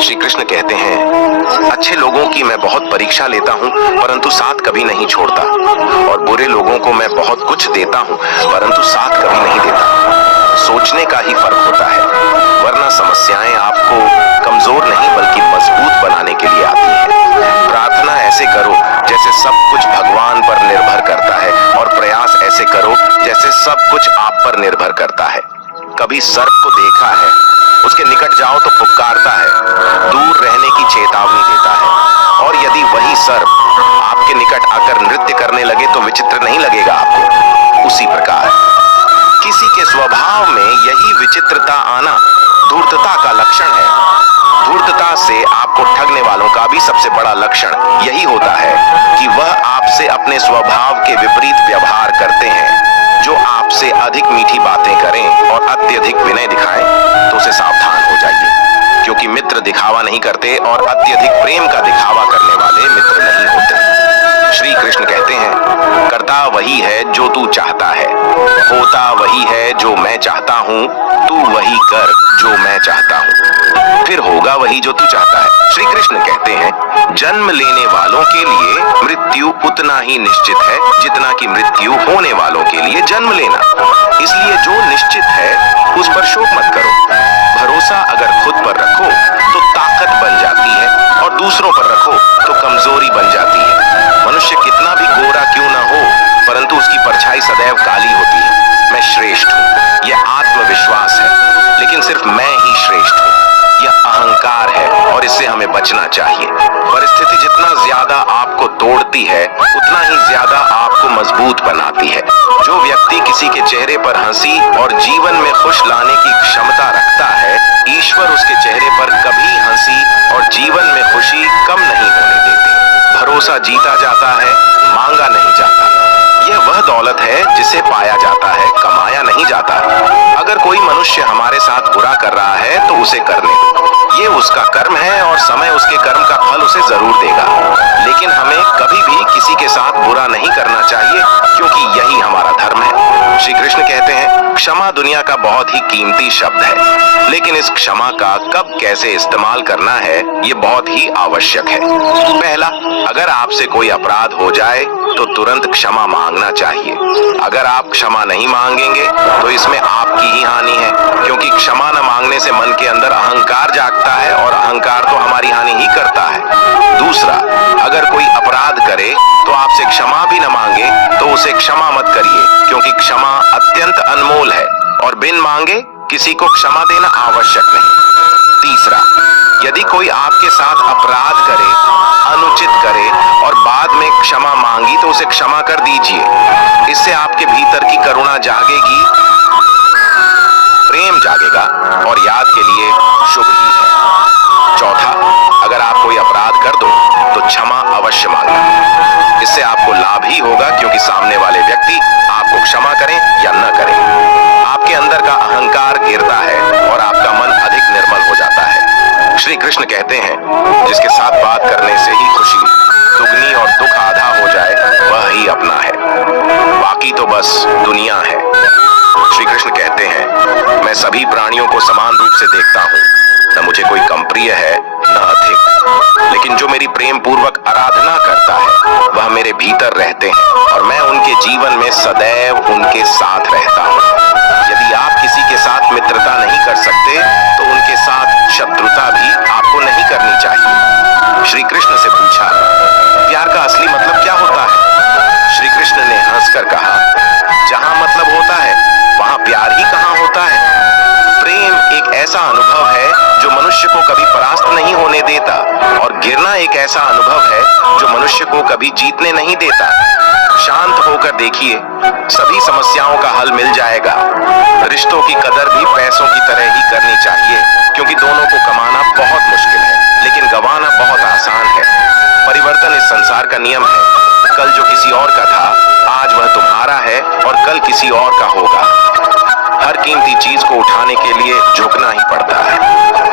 श्री कृष्ण कहते हैं, अच्छे लोगों की मैं बहुत परीक्षा लेता हूँ परंतु साथ कभी नहीं छोड़ता, और बुरे लोगों को मैं बहुत कुछ देता हूँ परंतु साथ कभी नहीं देता। सोचने का ही फर्क होता है, वरना समस्याएं आपको कमजोर नहीं बल्कि मजबूत बनाने के लिए आती हैं। प्रार्थना ऐसे करो जैसे सब कुछ भगवान पर निर्भर करता है, और प्रयास ऐसे करो जैसे सब कुछ आप पर निर्भर करता है। कभी सर्प को देखा है, उसके निकट जाओ तो पुकारता है, दूर रहने की चेतावनी देता है, और यदि वही सर्प आपके निकट आकर नृत्य करने लगे तो विचित्र नहीं लगेगा आपको। उसी प्रकार किसी के स्वभाव में यही विचित्रता आना धूर्तता का लक्षण है। धूर्तता से आपको ठगने वालों का भी सबसे बड़ा लक्षण यही होता है कि वह आपसे अपने स्वभाव के विपरीत व्यवहार करते हैं। जो आपसे अधिक मीठी बातें करें और अत्यधिक विनय दिखाएं तो उसे सावधान हो जाइए, क्योंकि मित्र दिखावा नहीं करते और अत्यधिक प्रेम का दिखावा करने वाले मित्र नहीं होते। श्री कृष्ण कहते हैं, करता वही है जो तू चाहता है, होता वही है जो मैं चाहता हूँ, तू वही कर जो मैं चाहता हूँ, फिर होगा वही जो तू चाहता है। श्री कृष्ण कहते हैं, जन्म लेने वालों के लिए मृत्यु उतना ही निश्चित है जितना कि मृत्यु होने वालों के लिए जन्म लेना। इसलिए जो निश्चित है उस पर शोक मत करो। भरोसा अगर खुद पर रखो तो ताकत बन जाती है, और दूसरों पर रखो तो कमजोरी बन जाती है। मनुष्य कितना भी गोरा क्यों ना हो, परंतु उसकी परछाई सदैव काली होती है। मैं श्रेष्ठ हूँ, यह आत्मविश्वास है, लेकिन सिर्फ मैं ही श्रेष्ठ हूँ, यह अहंकार है, और इससे हमें बचना चाहिए। परिस्थिति जितना ज्यादा आपको तोड़ती है उतना ही ज्यादा आपको मजबूत बनाती है। जो व्यक्ति किसी के चेहरे पर हंसी और जीवन में खुश लाने की क्षमता रखता है, ईश्वर उसके चेहरे पर कभी हंसी और जीवन में खुशी कम नहीं होने देते। भरोसा जीता जाता है, मांगा नहीं जाता। यह वह दौलत है जिसे पाया जाता है, कमाया नहीं जाता। अगर कोई मनुष्य हमारे साथ बुरा कर रहा है तो उसे करने दो, ये उसका कर्म है और समय उसके कर्म का फल उसे जरूर देगा। लेकिन हमें कभी भी किसी के साथ बुरा नहीं करना चाहिए, क्योंकि यही हमारा धर्म है। श्री कृष्ण कहते हैं, क्षमा दुनिया का बहुत ही कीमती शब्द है, लेकिन इस क्षमा का कब कैसे इस्तेमाल करना है ये बहुत ही आवश्यक है। पहला, अगर आपसे कोई अपराध हो जाए तो तुरंत क्षमा मांगना चाहिए। अगर आप क्षमा नहीं मांगेंगे तो इसमें आपकी ही हानि है, क्योंकि क्षमा न मांगने से मन के अंदर अहंकार जागता है, और अहंकार तो हमारी हानि ही करता है। दूसरा, अगर कोई अपराध करे तो आपसे क्षमा भी न मांगे तो उसे क्षमा मत करिए, क्योंकि क्षमा अत्यंत अनमोल है, और बिन मांगे किसी को क्षमा देना आवश्यक नहीं। तीसरा, यदि कोई आपके साथ अपराध करे, अनुचित करे और बाद में क्षमा मांगी तो उसे क्षमा कर दीजिए। इससे आपके भीतर की करुणा जागेगी, प्रेम जागेगा, और याद के लिए शुभ ही है। चौथा, अगर आप कोई अपराध कर दो तो क्षमा अवश्य मांगना। इससे आपको लाभ ही होगा, क्योंकि सामने वाले व्यक्ति आपको क्षमा करें या न करें, आपके अंदर का अहंकार गिरता है और आपका मन अधिक निर्मल हो जाता है। श्री कृष्ण कहते हैं, जिसके साथ बात करने से ही खुशी दुगनी और दुख आधा हो जाए वह ही अपना है, बाकी तो बस दुनिया है। श्री कृष्ण कहते हैं, मैं सभी प्राणियों को समान रूप से देखता हूँ, न मुझे कोई कम प्रिय है न अधिक, लेकिन जो मेरी प्रेम पूर्वक आराधना करता है वह मेरे भीतर रहते हैं, और मैं उनके जीवन में सदैव उनके साथ रहता हूँ। यदि आप किसी के साथ मित्रता नहीं कर सकते तो उनके साथ शत्रुता भी आपको नहीं करनी चाहिए। श्री कृष्ण से पूछा, प्यार का असली मतलब क्या होता है? श्री कृष्ण ने हंसकर कहा, जहां मतलब होता है वहां प्यार ही कहां होता है। प्रेम एक ऐसा अनुभव है जो मनुष्य को कभी परास्त नहीं होने देता, और गिरना एक ऐसा अनुभव है जो मनुष्य को कभी जीतने नहीं देता। शांत होकर देखिए, सभी समस्याओं का हल मिल जाएगा। रिश्तों की कदर भी पैसों की तरह ही करनी चाहिए, क्योंकि दोनों को कमाना बहुत मुश्किल है, लेकिन गंवाना बहुत आसान है। परिवर्तन इस संसार का नियम है। कल जो किसी और का था, आज वह तुम्हारा है और कल किसी और का होगा। हर कीमती चीज को उठाने के लिए झुकना ही पड़ता है।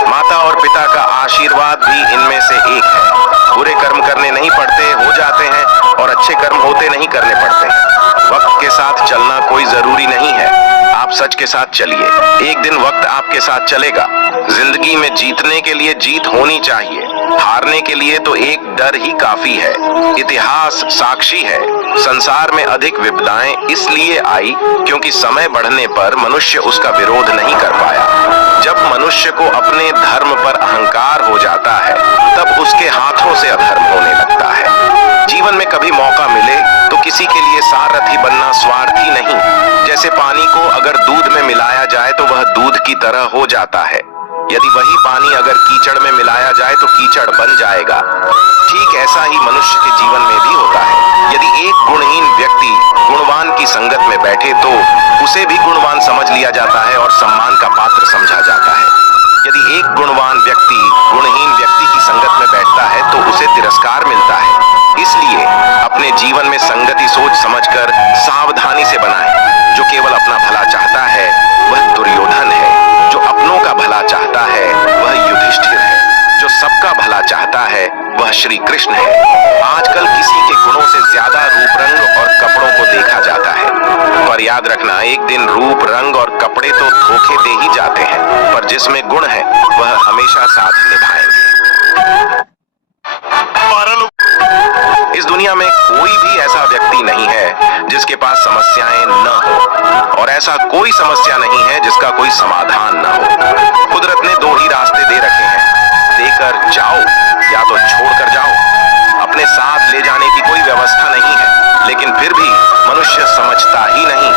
माता और पिता का आशीर्वाद भी इनमें से एक है। बुरे कर्म करने नहीं पड़ते, हो जाते हैं, और अच्छे कर्म होते नहीं, करने पड़ते हैं। वक्त के साथ चलना कोई जरूरी नहीं है। आप सच के साथ चलिए, एक दिन वक्त आपके साथ चलेगा। जिंदगी में जीतने के लिए जीत होनी चाहिए, हारने के लिए तो एक डर ही काफी है। इतिहास साक्षी है, संसार में अधिक विपदाएं इसलिए आई क्योंकि समय बढ़ने पर मनुष्य उसका विरोध नहीं कर पाया। जब मनुष्य को अपने धर्म पर अहंकार हो जाता है, तब उसके हाथों से अधर्म होने लगता है। जीवन में कभी मौका मिले तो किसी के लिए सारथी बनना स्वार्थी नहीं। जैसे पानी को अगर दूध में मिलाया जाए तो वह दूध की तरह हो जाता है, यदि वही पानी अगर कीचड़ में मिलाया जाए तो कीचड़ बन जाएगा। ठीक ऐसा ही मनुष्य के जीवन में भी होता है। यदि एक गुणहीन व्यक्ति गुणवान की संगत में बैठे तो उसे भी गुणवान समझ लिया जाता है और सम्मान का पात्र समझा जाता है। यदि एक गुणवान व्यक्ति गुणहीन व्यक्ति की संगत में बैठता है तो उसे तिरस्कार मिलता है। इसलिए अपने जीवन में संगति सोच समझकर सावधानी से बनाएं। जो केवल अपना भला चाहता है वह दुर्योधन है, जो अपनों का भला चाहता है वह युधिष्ठिर है, जो सबका भला चाहता है वह श्री कृष्ण है। आजकल किसी के गुणों से ज्यादा रूप रंग और कपड़ों को देखा जाता है, पर याद रखना एक दिन रूप रंग और कपड़े तो धोखे दे ही जाते हैं, पर जिसमें गुण है वह हमेशा साथ निभाएंगे। इस दुनिया में कोई भी ऐसा व्यक्ति नहीं है जिसके पास समस्याएं न हो, और ऐसा कोई समस्या नहीं है जिसका कोई समाधान न हो। कुदरत ने दो ही रास्ते दे रखे हैं, देकर जाओ या तो छोड़कर जाओ। अपने साथ ले जाने की कोई व्यवस्था नहीं है, लेकिन फिर भी मनुष्य समझता ही नहीं।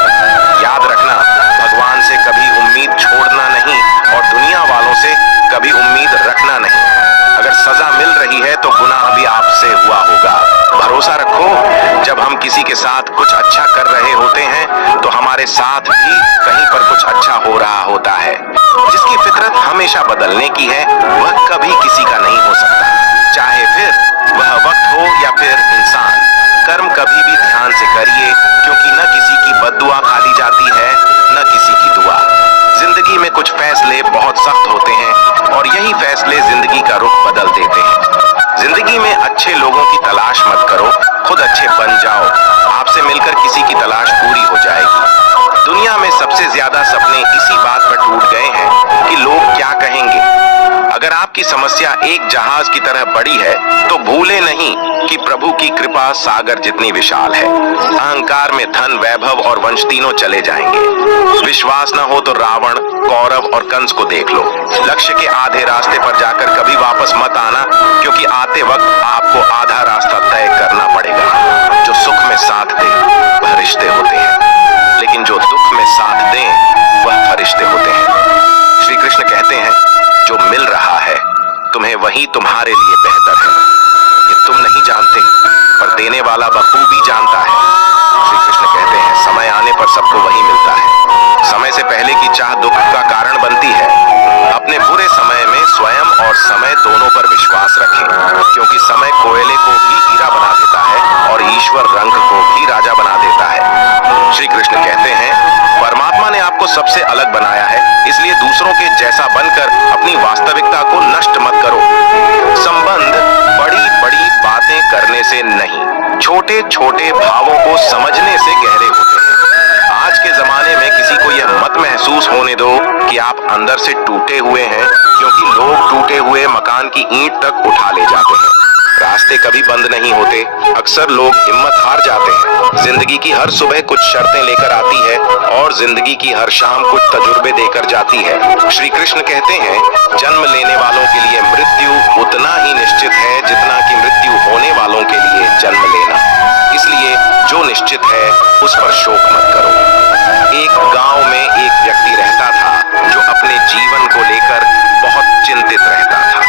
याद रखना, भगवान से कभी उम्मीद छोड़ना नहीं और दुनिया वालों से कभी उम्मीद रखना नहीं। अगर सजा मिल रही है तो गुनाह भी आपसे हुआ होगा। भरोसा रखो, जब हम किसी के साथ कुछ अच्छा कर रहे होते हैं तो हमारे साथ भी कहीं पर कुछ अच्छा हो रहा होता है। जिसकी फितरत हमेशा बदलने की है वह कभी किसी का नहीं हो सकता, चाहे फिर वह वक्त हो या फिर इंसान। कर्म कभी भी ध्यान से करिए, क्योंकि न किसी की बद्दुआ खाली जाती है न किसी की दुआ। जिंदगी में कुछ फैसले बहुत सख्त होते हैं और यही फैसले जिंदगी का रुख बदल देते हैं। जिंदगी में अच्छे लोगों की तलाश मत करो, खुद अच्छे बन जाओ। आपसे मिलकर किसी की तलाश पूरी हो जाएगी। दुनिया में सबसे ज्यादा सपने इसी बात पर टूट गए हैं कि लोग क्या कहेंगे। अगर आपकी समस्या एक जहाज की तरह बड़ी है तो भूले नहीं कि प्रभु की कृपा सागर जितनी विशाल है। अहंकार में धन, वैभव और वंश तीनों चले जाएंगे। विश्वास न हो तो रावण, कौरव और कंस को देख लो। लक्ष्य के आधे रास्ते पर जाकर कभी वापस मत आना, क्योंकि आते वक्त आपको आधा रास्ता तय करना पड़ेगा। जो सुख में साथ दे वह रिश्ते होते हैं, लेकिन जो दुख में साथ दें वह फरिश्ते होते हैं। श्री कृष्ण कहते हैं, जो मिल रहा है तुम्हें वही तुम्हारे लिए बेहतर है। ये तुम नहीं जानते, पर देने वाला बखूबी जानता है। श्री कृष्ण कहते हैं, समय आने पर सबको वही मिलता है। समय से पहले की चाह दुख का कारण बनती है। अपने बुरे समय में स्वयं और समय दोनों पर विश्वास रखें, क्योंकि समय कोयले को भी हीरा बना देता है और ईश्वर रंग को भी राजा बना देता है। श्री कृष्ण कहते हैं, परमात्मा ने आपको सबसे अलग बनाया है, इसलिए दूसरों के जैसा बनकर अपनी वास्तविकता को नष्ट मत करो। संबंध बड़ी बड़ी बातें करने से नहीं, छोटे छोटे भावों को समझने से गहरे होते हैं। आज के जमाने में किसी को यह मत महसूस होने दो कि आप अंदर से टूटे हुए हैं, क्योंकि लोग टूटे हुए मकान की ईंट तक उठा ले जाते हैं। रास्ते कभी बंद नहीं होते, अक्सर लोग हिम्मत हार जाते हैं। जिंदगी की हर सुबह कुछ शर्तें लेकर आती है और जिंदगी की हर शाम कुछ तजुर्बे देकर जाती है। श्री कृष्ण कहते हैं, जन्म लेने वालों के लिए मृत्यु उतना ही निश्चित है जितना कि मृत्यु होने वालों के लिए जन्म लेना। इसलिए जो निश्चित है उस पर शोक मत करो। एक गांव में एक व्यक्ति रहता था जो अपने जीवन को लेकर बहुत चिंतित रहता था।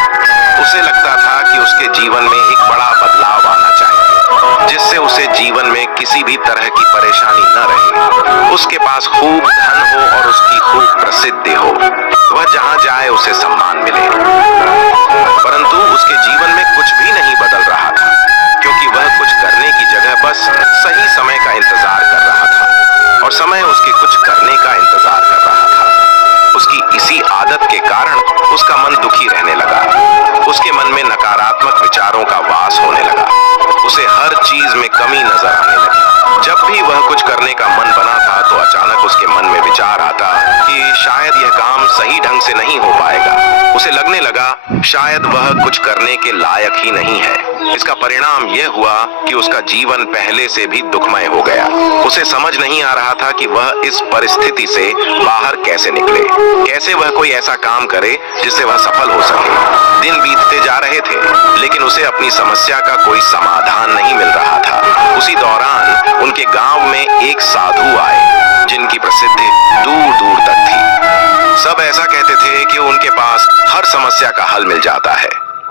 उसे लगता था कि उसके जीवन में एक बड़ा बदलाव आना चाहिए, जिससे उसे जीवन में किसी भी तरह की परेशानी न रहे। उसके पास खूब धन हो और उसकी खूब प्रसिद्धि हो, वह जहां जाए उसे सम्मान मिले। परंतु उसके जीवन में कुछ भी नहीं बदल रहा था, क्योंकि वह कुछ करने की जगह बस सही समय का इंतजार कर रहा था और समय उसके कुछ करने का इंतजार कर रहा था। उसकी इसी आदत के कारण उसका मन दुखी रहने लगा। से नहीं हो पाएगा। उसे लगने लगा शायद वह कुछ करने के लायक ही नहीं है। इसका परिणाम यह हुआ कि उसका जीवन पहले से भी दुखमय हो गया। उसे समझ नहीं आ रहा था कि वह इस परिस्थिति से बाहर कैसे निकले, कैसे वह कोई ऐसा काम करे जिससे वह सफल हो सके। दिन बीतते जा रहे थे, लेकिन उसे अपनी समस्या का कोई समाधान नहीं मिल रहा था। उसी दौरान उनके गांव में एक साधु आए, जिनकी प्रसिद्धि दूर दूर तक थी। सब ऐसा कहते थे कि उनके पास हर समस्या का हल मिल जाता है।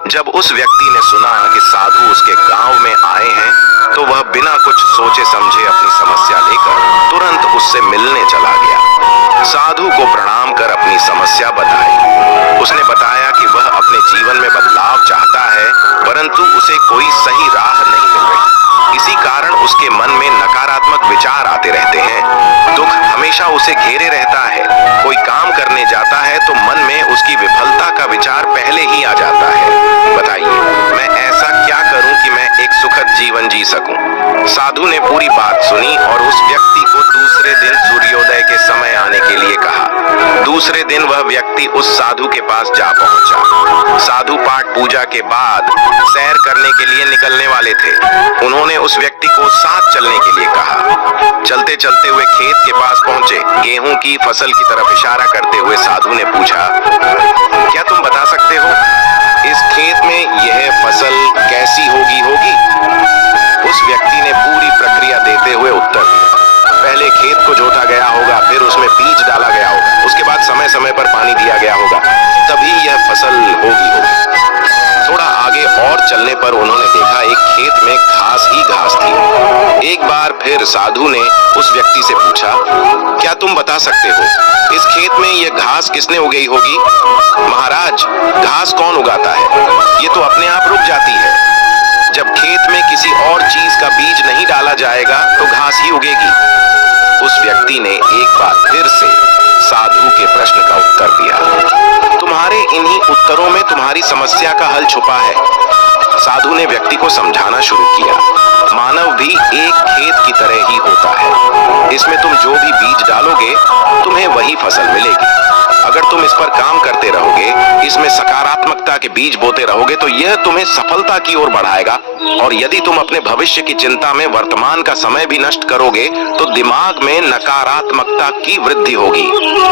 जब उस व्यक्ति ने सुना कि साधु उसके गांव में आए हैं, तो वह बिना कुछ सोचे समझे अपनी समस्या लेकर तुरंत उससे मिलने चला गया। साधु को प्रणाम कर अपनी समस्या बताई। उसने बताया कि वह अपने जीवन में बदलाव चाहता है, परंतु उसे कोई सही राह नहीं मिल रही। इसी कारण उसके मन में नकारात्मक विचार आते रहते हैं। दुख हमेशा उसे घेरे रहता है। कोई काम करने जाता है तो मन में उसकी विफलता का विचार पहले ही आ जाता है। बताइए, मैं ऐसा क्या करूं कि मैं एक सुखद जीवन जी सकूं? साधु ने पूरी बात सुनी और उस व्यक्ति को दूसरे दिन सूर्योदय के समय आने के लिए कहा। दूसरे दिन वह व्यक्ति उस साधु के पास जा पहुंचा। साधु पाठ पूजा के बाद सैर करने के लिए निकलने वाले थे। उन्होंने उस व्यक्ति को साथ चलने के लिए कहा। चलते चलते हुए खेत के पास पहुंचे। गेहूं की फसल की तरफ इशारा करते हुए साधु ने पूछा, क्या तुम बता सकते हो इस खेत में यह फसल कैसी होगी? उस व्यक्ति ने पूरी प्रक्रिया देते हुए उत्तर दिया। पहले खेत को जोता गया होगा, फिर उसमें बीज डाला गया होगा, उसके बाद समय समय पर पानी दिया गया होगा, तभी यह फसल होगी। थोड़ा आगे और चलने पर उन्होंने देखा एक खेत में घास ही घास थी। एक बार फिर साधु ने उस व्यक्ति से पूछा, क्या तुम बता सकते हो इस खेत में यह घास किसने उगाई होगी? महाराज, घास कौन उगाता है? ये तो अपने आप रुक जाती है। जब खेत में किसी और चीज का बीज नहीं डाला जाएगा तो घास ही उगेगी। उस व्यक्ति ने एक बार फिर से साधु के प्रश्न का उत्तर दिया। तुम्हारे इन्हीं उत्तरों में तुम्हारी समस्या का हल छुपा है। साधु ने व्यक्ति को समझाना शुरू किया। मानव भी एक खेत की तरह ही होता है। इसमें तुम जो भी बीज डालोगे, तुम्हें वही फसल मिलेगी। अगर तुम इस पर काम करते रहोगे, इसमें सकारात्मकता के बीज बोते रहोगे, तो यह तुम्हें सफलता की ओर बढ़ाएगा। और यदि तुम अपने भविष्य की चिंता में वर्तमान का समय भी नष्ट करोगे, तो दिमाग में नकारात्मकता की वृद्धि होगी।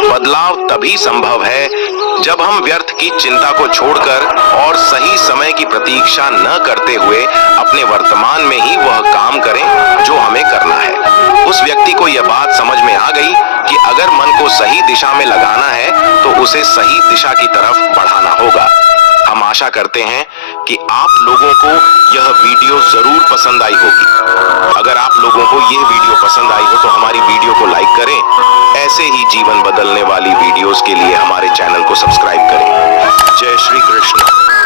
बदलाव तभी संभव है जब हम व्यर्थ की चिंता को छोड़कर और सही समय की प्रतीक्षा न करते हुए अपने वर्तमान में ही वह काम करें जो हमें करना है। उस व्यक्ति को यह बात समझ में आ गई कि अगर मन को सही दिशा में लगाना है तो उसे सही दिशा की तरफ बढ़ाना होगा। हम आशा करते हैं कि आप लोगों को यह वीडियो जरूर पसंद आई होगी। अगर आप लोगों को यह वीडियो पसंद आई हो तो हमारी वीडियो को लाइक करें। ऐसे ही जीवन बदलने वाली वीडियोस के लिए हमारे चैनल को सब्सक्राइब करें। जय श्री कृष्ण।